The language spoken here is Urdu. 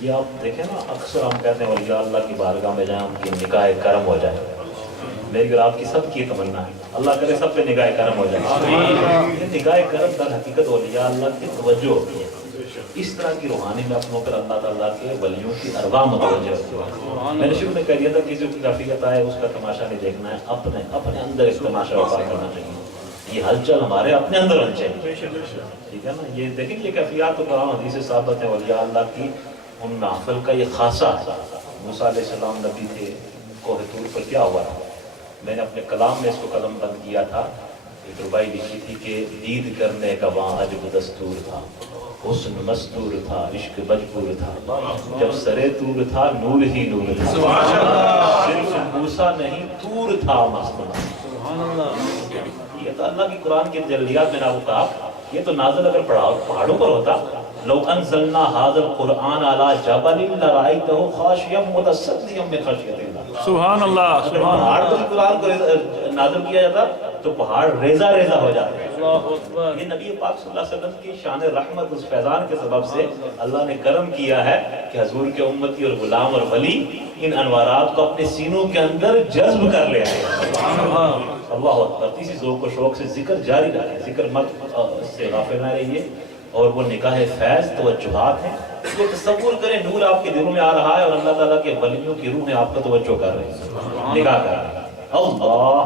یہ آپ دیکھیں نا، اکثر ہم کہتے ہیں اولیاء اللہ کی بارگاہ میں جائیں، ان کی نگاہ کرم ہو جائے. میری اور آپ کی سب کی تمنا ہے اللہ کرے سب پہ نگاہ کرم ہو جائے. یہ نگاہ کرم در حقیقت اولیاء اللہ کی توجہ ہوتی ہے. اس طرح کی روحانی میں اپنوں پر اللہ تعالیٰ کے ولیوں کی ارواح متوجہ ہوتی ہے. میں نے شروع میں کہہ دیا تھا کسی کی کیفیت آئے اس کا تماشا نہیں دیکھنا ہے، اپنے اندر ایک تماشا وقع کرنا چاہیے. یہ ہلچل ہمارے اپنے اندر ہونی چاہیے. ٹھیک ہے نا. یہ دیکھیں یہ کیفیات تو قرآن حدیث سے ثابت ہے اولیاء اللہ کی. ان محفل کا یہ خاصہ ہے. موسیٰ علیہ السلام نبی تھے، کوہ طور پر کیا ہوا تھا؟ میں نے اپنے کلام میں اس کو قلم بند کیا تھا. ایک ربائی لکھی تھی کہ دید کرنے کا وہاں عجب دستور تھا، حسن مستور تھا، عشق مجبور تھا، جب سرے طور تھا نور ہی نور تھا، صرف موسیٰ نہیں طور تھا مست. یہ تو اللہ کی قرآن کی تجلیات میں نے آپ کو کہا، یہ تو نازل اگر پہاڑوں پر ہوتا، لو انزلنا هذا القرآن على جبل لرأيته خاشعا متصدعا من خشیۃ اللہ. سبحان اللہ. اگر پہاڑ پر قرآن کو نازل کیا جاتا تو پہاڑ ریزہ ریزہ ہو جاتے. یہ نبی پاک صلی اللہ علیہ وسلم کی شان رحمت اس فیضان کے سبب سے اللہ نے کرم کیا ہے کہ حضور کے امتی اور غلام اور ولی ان انوارات کو اپنے سینوں کے اندر جذب کر لے آئے. اللہ اکبر. اسی ذوق و شوق سے ذکر جاری رکھیں، ذکر مت سے غافل نہ رہیے. اور وہ نگاہ فیض توجہات ہیں. یہ تصور کریں نور آپ کے دلوں میں آ رہا ہے اور اللہ تعالیٰ کے ولیوں کی روح آپ کا توجہ کر رہی ہے، نگاہ کر رہی ہے. اللہ